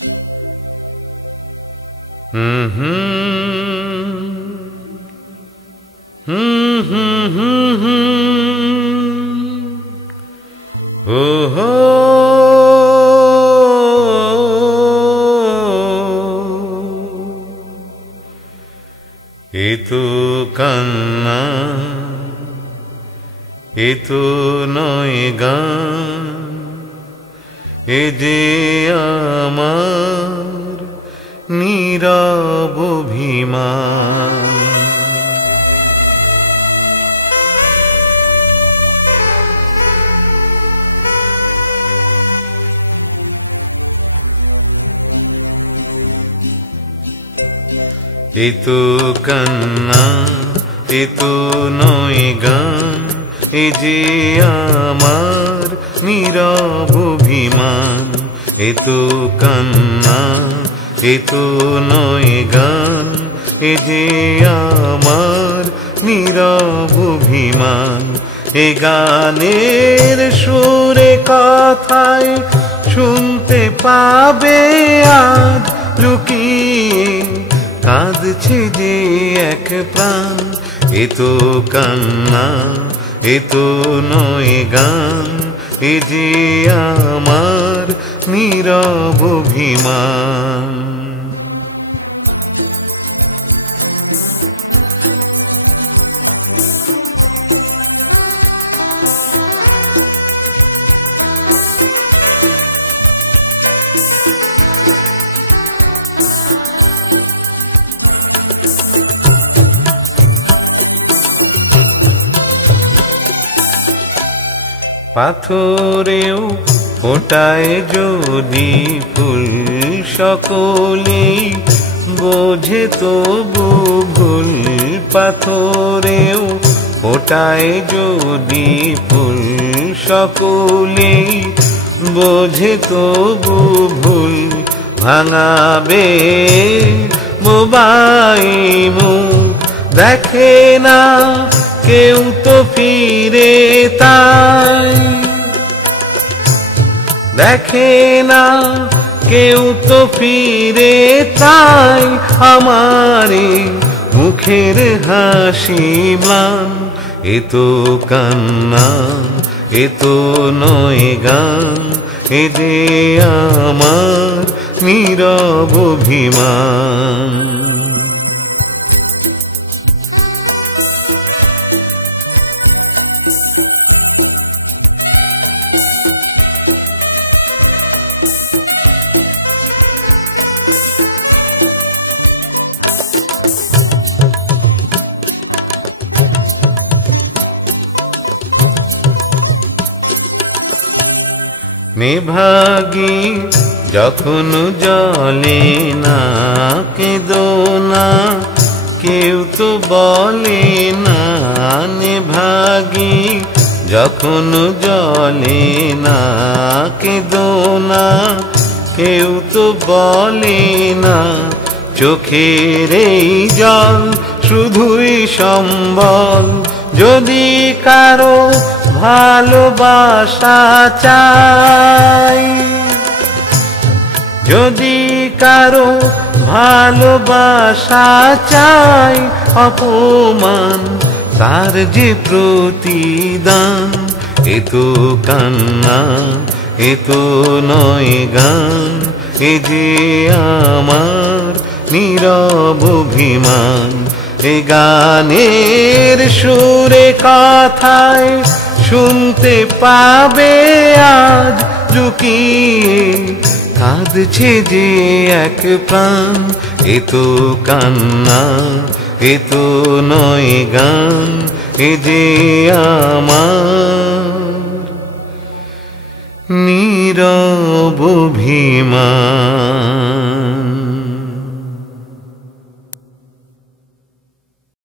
এ তো কান্না, এ তো নয় গান, এ যে আমার নীরব অভিমান। এ তো কান্না, এ তো নয় গান, এ যে আমার নীরব অভিমান। এ তো কান্না, এ তো নয় গান, এ যে আমার নীরব অভিমান। এ গানের সুরে কথায় শুনতে পাবে আজ লুকিয়ে কাঁদছে যে এক প্রাণ। এ তো কান্না, এ তো নয় গান, এ যে আমার নীরব অভিমান। পাথরেও ফোটায় যদি ফুল, সকলেই বোঝে তবু ভুল। পাথরেও ফোটায় যদি ফুল, সকলেই বোঝে তবু ভুল। ভাঙাবে বোবাই মুখ, দেখে না কেউ তো ফিরে তাই। দেখে না কেউ তো ফিরে তাই, আমারে মুখের হাসি ম্লান। এ তো কান্না, এ তো নয় গান, এ যে আমার নীরব অভিমান। নেভাগি যখন জলে না, কেঁদো না কেউ তো বলে না। নেভাগি যখন জলে না, কেঁদো না কেউ তো বলে না। চোখের এই জল শুধুই সম্বল, যদি কারো ভালোবাসা চাই। যদি কারো ভালোবাসা চাই, অপমান তার যে প্রতিদান। এ তো কান্না, এ তো নয় গান, এ যে আমার নীরব অভিমান। এ গানের সুরে কথায় শুনতে পাবে আজ লুকিয়ে কাঁদছে যে এক প্রাণ। এ তো কান্না, এ তো নয় গান, এ যে আমার নীরব অভিমান।